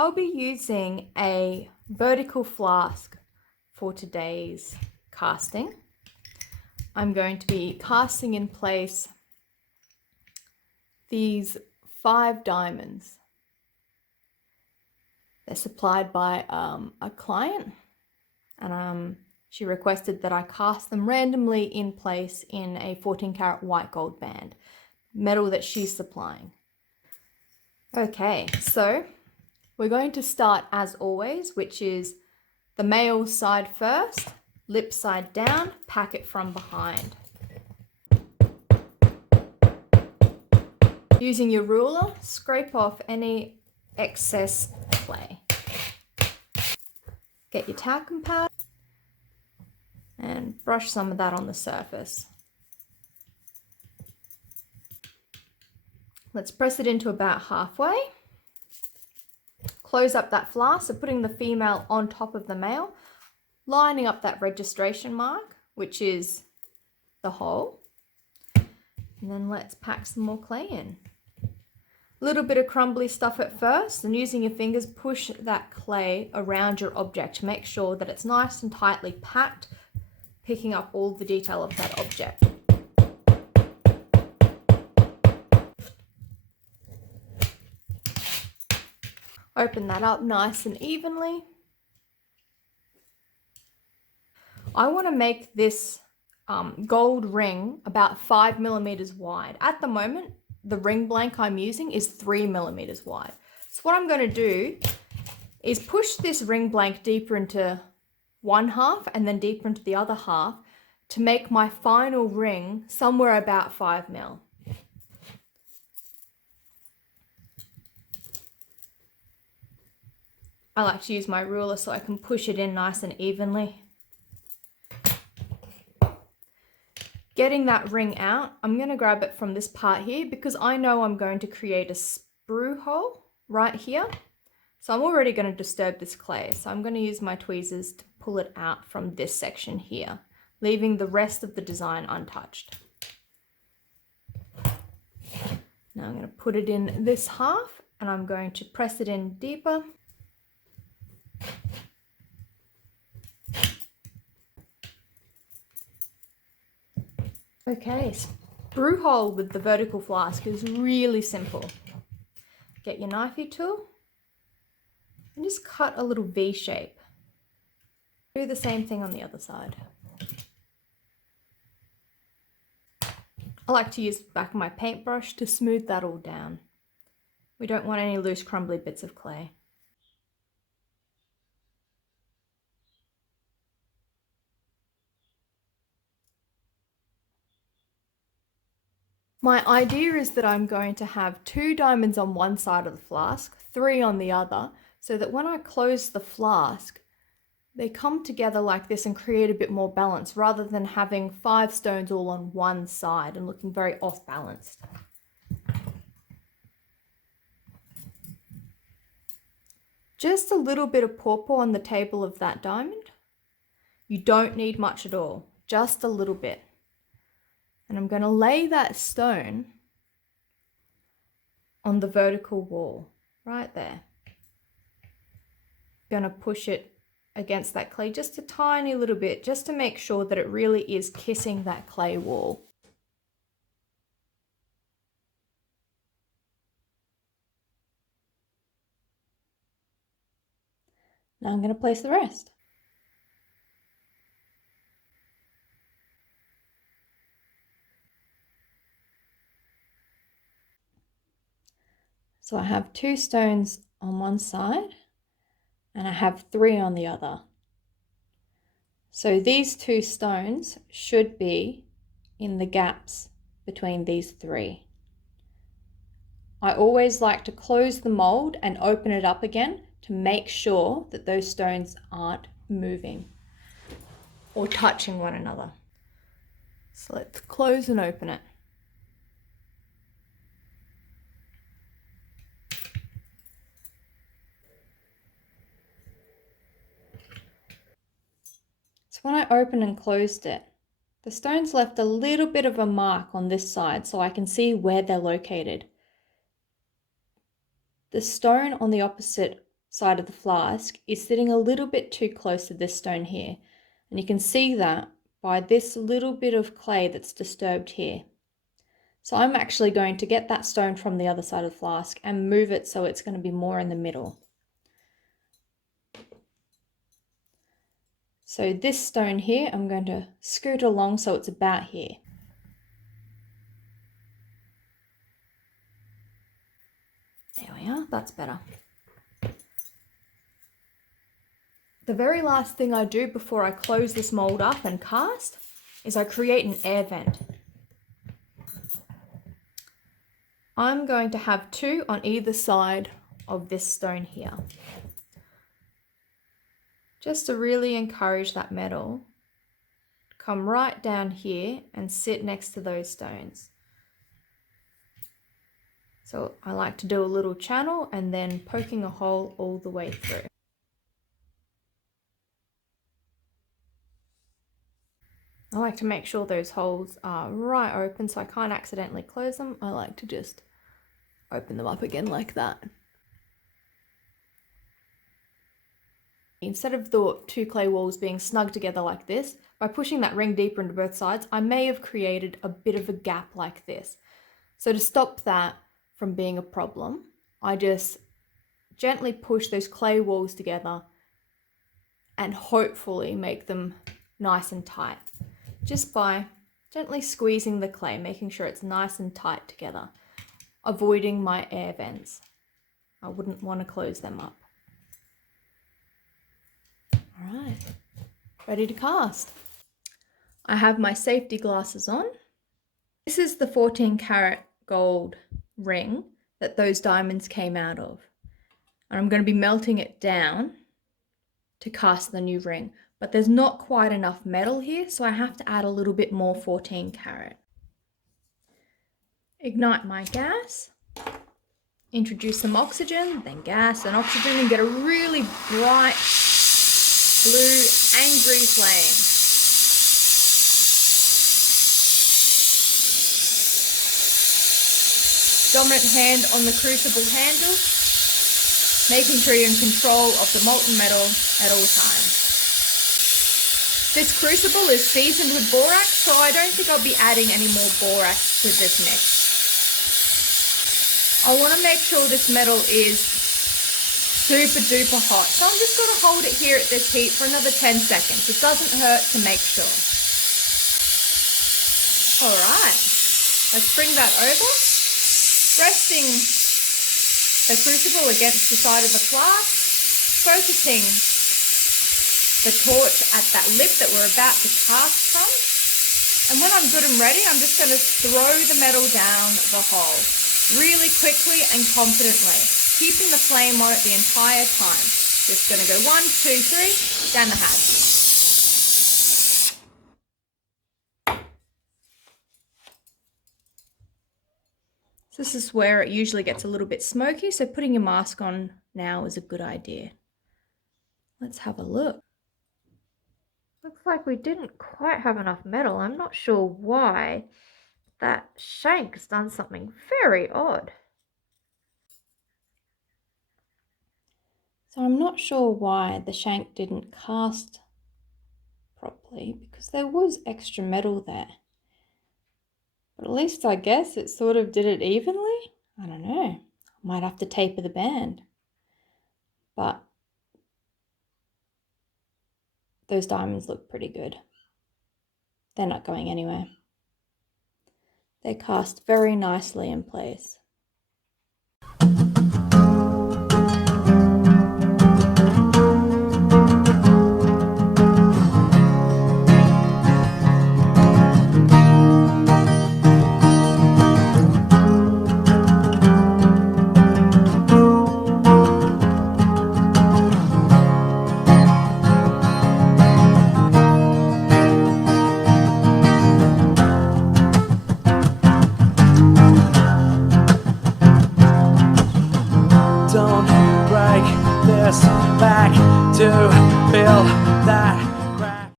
I'll be using a vertical flask for today's casting. I'm going to be casting in place these 5 diamonds. They're supplied by a client, and she requested that I cast them randomly in place in a 14 karat white gold band, metal that she's supplying. Okay, so we're going to start as always, which is the male side first, lip side down, pack it from behind. Using your ruler, scrape off any excess clay. Get your talcum powder and brush some of that on the surface. Let's press it into about halfway. Close up that flask, so putting the female on top of the male, lining up that registration mark, which is the hole. And then let's pack some more clay in. A little bit of crumbly stuff at first, and using your fingers, push that clay around your object to make sure that it's nice and tightly packed, picking up all the detail of that object. Open that up nice and evenly. I want to make this gold ring about 5 millimeters wide. At the moment, the ring blank I'm using is 3 millimeters wide. So what I'm going to do is push this ring blank deeper into one half and then deeper into the other half to make my final ring somewhere about 5 mil. I like to use my ruler so I can push it in nice and evenly. Getting that ring out, I'm going to grab it from this part here because I know I'm going to create a sprue hole right here. So I'm already going to disturb this clay. So I'm going to use my tweezers to pull it out from this section here, leaving the rest of the design untouched. Now I'm going to put it in this half and I'm going to press it in deeper. Okay, sprue hole with the vertical flask is really simple. Get your knifey tool and just cut a little V shape. Do the same thing on the other side. I like to use the back of my paintbrush to smooth that all down. We don't want any loose crumbly bits of clay. My idea is that I'm going to have 2 diamonds on one side of the flask, 3 on the other, so that when I close the flask, they come together like this and create a bit more balance rather than having 5 stones all on one side and looking very off balanced. Just a little bit of pawpaw on the table of that diamond. You don't need much at all, just a little bit. And I'm going to lay that stone on the vertical wall, right there. I'm going to push it against that clay just a tiny little bit, just to make sure that it really is kissing that clay wall. Now I'm going to place the rest. So I have 2 stones on one side and I have 3 on the other. So these 2 stones should be in the gaps between these 3. I always like to close the mold and open it up again to make sure that those stones aren't moving or touching one another. So let's close and open it. So when I opened and closed it, the stones left a little bit of a mark on this side so I can see where they're located. The stone on the opposite side of the flask is sitting a little bit too close to this stone here. And you can see that by this little bit of clay that's disturbed here. So I'm actually going to get that stone from the other side of the flask and move it so it's going to be more in the middle. So this stone here, I'm going to scoot along so it's about here. There we are, that's better. The very last thing I do before I close this mold up and cast is I create an air vent. I'm going to have 2 on either side of this stone here, just to really encourage that metal to come right down here and sit next to those stones. So I like to do a little channel and then poking a hole all the way through. I like to make sure those holes are right open so I can't accidentally close them. I like to just open them up again like that. Instead of the 2 clay walls being snug together like this, by pushing that ring deeper into both sides, I may have created a bit of a gap like this. So to stop that from being a problem, I just gently push those clay walls together and hopefully make them nice and tight, just by gently squeezing the clay, making sure it's nice and tight together, avoiding my air vents. I wouldn't want to close them up. All right, ready to cast. I have my safety glasses on. This is the 14 karat gold ring that those diamonds came out of. And I'm going to be melting it down to cast the new ring. But there's not quite enough metal here, so I have to add a little bit more 14 karat. Ignite my gas. Introduce some oxygen, then gas and oxygen, and get a really bright blue angry flame. Dominant hand on the crucible handle, making sure you're in control of the molten metal at all times. This crucible is seasoned with borax, so I don't think I'll be adding any more borax to this mix. I want to make sure this metal is super duper hot, so I'm just going to hold it here at this heat for another 10 seconds. It doesn't hurt to make sure. Alright, let's bring that over. Resting the crucible against the side of the flask, focusing the torch at that lip that we're about to cast from. And when I'm good and ready, I'm just going to throw the metal down the hole really quickly and confidently, keeping the flame on it the entire time. Just going to go 1, 2, 3, down the hatch. This is where it usually gets a little bit smoky, so putting your mask on now is a good idea. Let's have a look. Looks like we didn't quite have enough metal. I'm not sure why. That shank's done something very odd. So I'm not sure why the shank didn't cast properly, because there was extra metal there. But at least I guess it sort of did it evenly. I don't know. I might have to taper the band. But those diamonds look pretty good. They're not going anywhere. They cast very nicely in place.